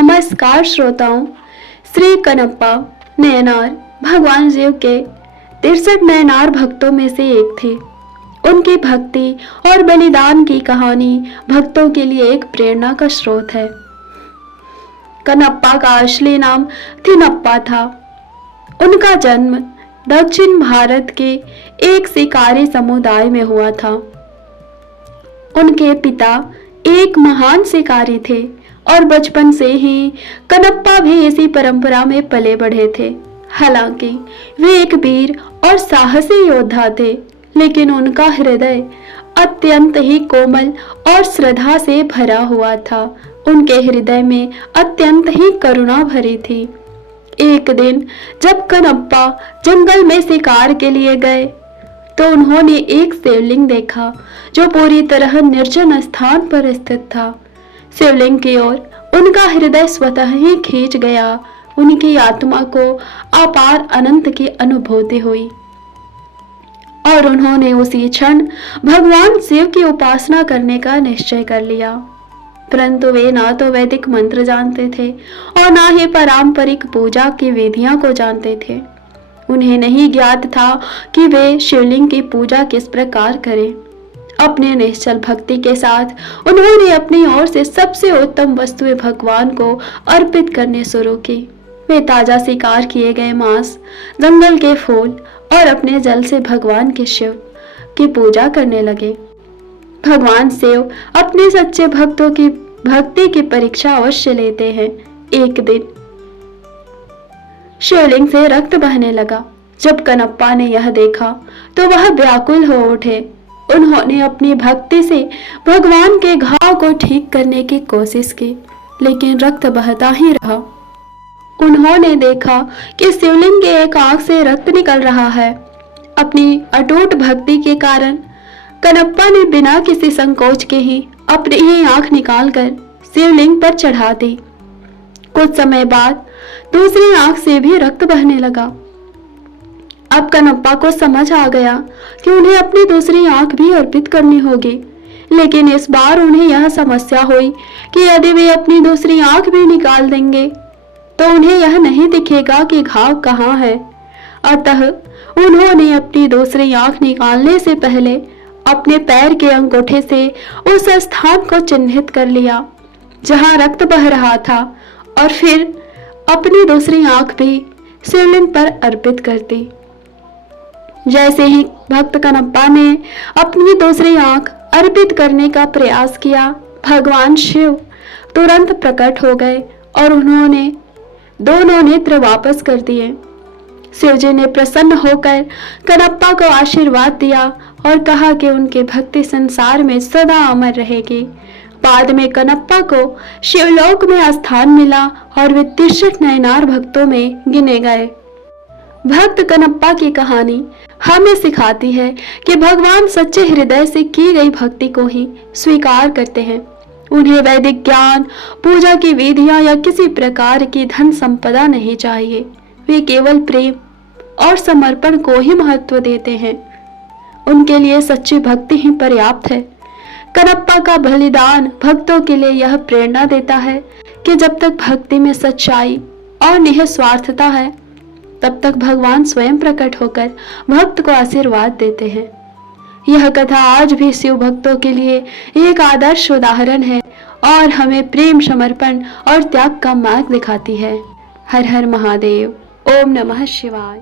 नमस्कार श्रोताओं। श्री कनप्पा नयनार भगवान शिव के 63 नयनार भक्तों में से एक थे। उनकी भक्ति और बलिदान की कहानी भक्तों के लिए एक प्रेरणा का स्रोत है। कनप्पा का असली नाम थिनप्पा था। उनका जन्म दक्षिण भारत के एक शिकारी समुदाय में हुआ था। उनके पिता एक महान शिकारी थे और बचपन से ही कनप्पा भी इसी परंपरा में पले बढ़े थे। हालांकि वे एक वीर और साहसी योद्धा थे, लेकिन उनका हृदय अत्यंत ही कोमल और श्रद्धा से भरा हुआ था। उनके हृदय में अत्यंत ही करुणा भरी थी। एक दिन जब कनप्पा जंगल में शिकार के लिए गए तो उन्होंने एक शिवलिंग देखा जो पूरी तरह निर्जन स्थान पर स्थित था। शिवलिंग की ओर उनका हृदय स्वतः ही खींच गया। उनकी आत्मा को अपार आनंद की अनुभूति हुई और उन्होंने उसी क्षण भगवान शिव की उपासना करने का निश्चय कर लिया। परंतु वे ना तो वैदिक मंत्र जानते थे और ना ही पारंपरिक पूजा की विधियां को जानते थे। उन्हें नहीं ज्ञात था कि वे शिवलिंग की पूजा किस प्रकार करें। अपने निश्चल भक्ति के साथ उन्होंने अपनी ओर से सबसे उत्तम वस्तुएं भगवान को अर्पित करने शुरू की। वे ताजा शिकार किए गए मांस, जंगल के फूल और अपने जल से भगवान के शिव की पूजा करने लगे। भगवान शिव अपने सच्चे भक्तों की भक्ति की परीक्षा अवश्य लेते हैं। एक दिन शिवलिंग से रक्त बहने लगा। जब कनप्पा ने यह देखा तो वह व्याकुल हो उठे। उन्होंने अपनी भक्ति से भगवान के घाव को ठीक करने की कोशिश की, लेकिन रक्त बहता ही रहा। उन्होंने देखा कि शिवलिंग के एक आंख से रक्त निकल रहा है। अपनी अटूट भक्ति के कारण कनप्पा ने बिना किसी संकोच के ही अपनी ही आंख निकालकर शिवलिंग पर चढ़ा दी। कुछ समय बाद दूसरी आंख से भी रक्त बहने लगा। अब कनप्पा को समझ आ गया कि उन्हें अपनी दूसरी आंख भी अर्पित करनी होगी, लेकिन इस बार उन्हें यह समस्या हुई कि यदि वे अपनी दूसरी आंख भी निकाल देंगे तो उन्हें यह नहीं दिखेगा कि घाव कहाँ है। अतः उन्होंने अपनी दूसरी आंख निकालने से पहले अपने पैर के अंगूठे से उस स्थान को चिन्हित कर लिया जहां रक्त बह रहा था और फिर अपनी दूसरी आंख भी शिवलिंग पर अर्पित कर दी। जैसे ही भक्त कनप्पा ने अपनी दूसरी आंख अर्पित करने का प्रयास किया, भगवान शिव तुरंत प्रकट हो गए और उन्होंने दोनों नेत्र वापस कर दिए। शिवजी ने प्रसन्न होकर कनप्पा को आशीर्वाद दिया और कहा कि उनकी भक्ति संसार में सदा अमर रहेगी। बाद में कनप्पा को शिवलोक में स्थान मिला और वे 63 नयनार भक्तों में गिने गए। भक्त कनप्पा की कहानी हमें सिखाती है कि भगवान सच्चे हृदय से की गई भक्ति को ही स्वीकार करते हैं। उन्हें वैदिक ज्ञान, पूजा की विधियां या किसी प्रकार की धन संपदा नहीं चाहिए। वे केवल प्रेम और समर्पण को ही महत्व देते हैं। उनके लिए सच्ची भक्ति ही पर्याप्त है। कनप्पा का बलिदान भक्तों के लिए यह प्रेरणा देता है कि जब तक भक्ति में सच्चाई और निस्वार्थता है, तब तक भगवान स्वयं प्रकट होकर भक्त को आशीर्वाद देते हैं। यह कथा आज भी शिव भक्तों के लिए एक आदर्श उदाहरण है और हमें प्रेम, समर्पण और त्याग का मार्ग दिखाती है। हर हर महादेव। ओम नमः शिवाय।